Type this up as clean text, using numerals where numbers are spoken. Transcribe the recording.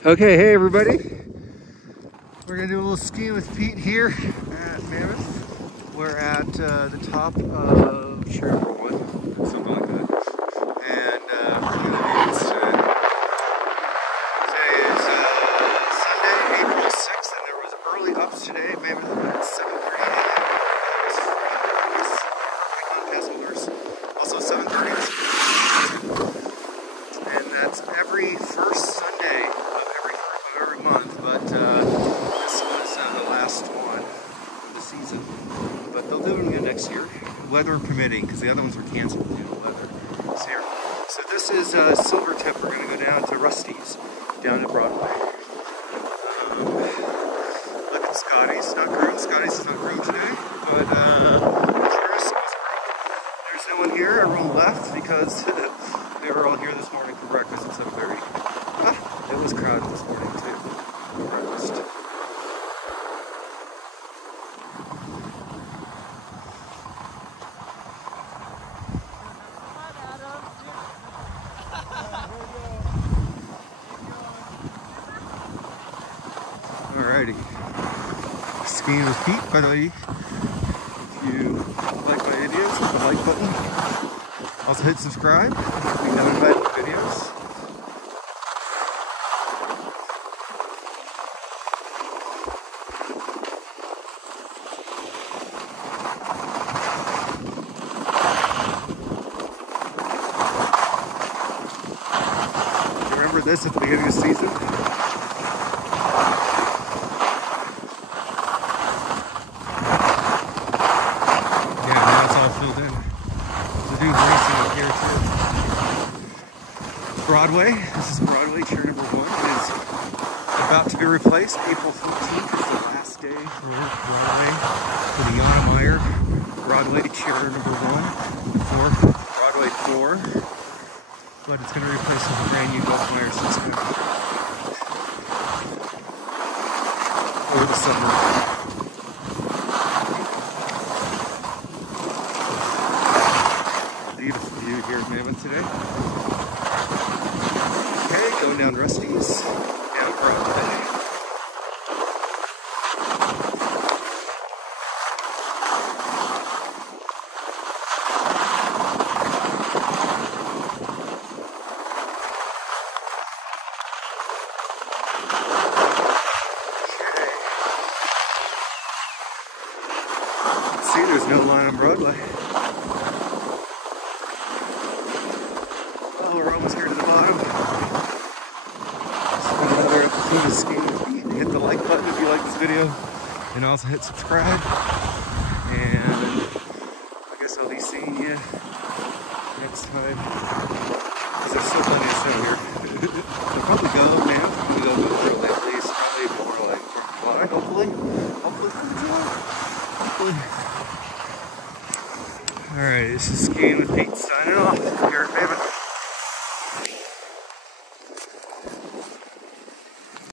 Okay, hey everybody. We're gonna do a little skiing with Pete here at Mammoth. We're at the top of Chair number 1, something like that. And we're gonna do this today. Today is Sunday, April 6th, and there was early ups today at Mammoth at 7:30 a.m. Also 7:30. And that's every first Sunday of every month, but this was the last one of the season. But they'll do it again next year, weather permitting, because the other ones were canceled due to weather. So this is Silvertip. We're going to go down to Rusty's, down at Broadway. Look at Scotty's, not groomed. Scotty's is not groomed today, but there's no one here. Everyone left because they were all here this morning for breakfast at 7:30. It was crowded this morning too for breakfast. Alrighty. Skiing with Pete, by the way. If you like my videos, hit the like button. Also hit subscribe if you haven't liked the videos. Remember this at the beginning of the season? Yeah, now it's all filled in. The dude's racing up here too. Broadway, this is Broadway Chair number 1. It is about to be replaced. April 14th is the last day for Broadway for the Meyer Broadway Chair number 1 for Broadway 4. But it's going to replace with a brand new Meyer system over the summer. Beautiful view here at Mammoth today. Okay, going down Rusty's, down Broadway. See, there's no line on Broadway. Oh, we're almost here to the bottom. So another episode of Skiing with Pete. Hit the like button if you like this video, and also hit subscribe. And I guess I'll be seeing you next time. Because there's still plenty of snow here. I'll probably go now. I'm gonna go early at least, probably before like 4 o'clock. Hopefully for July. Hopefully. Alright, this is Skiing with Pete signing off here at Mammoth.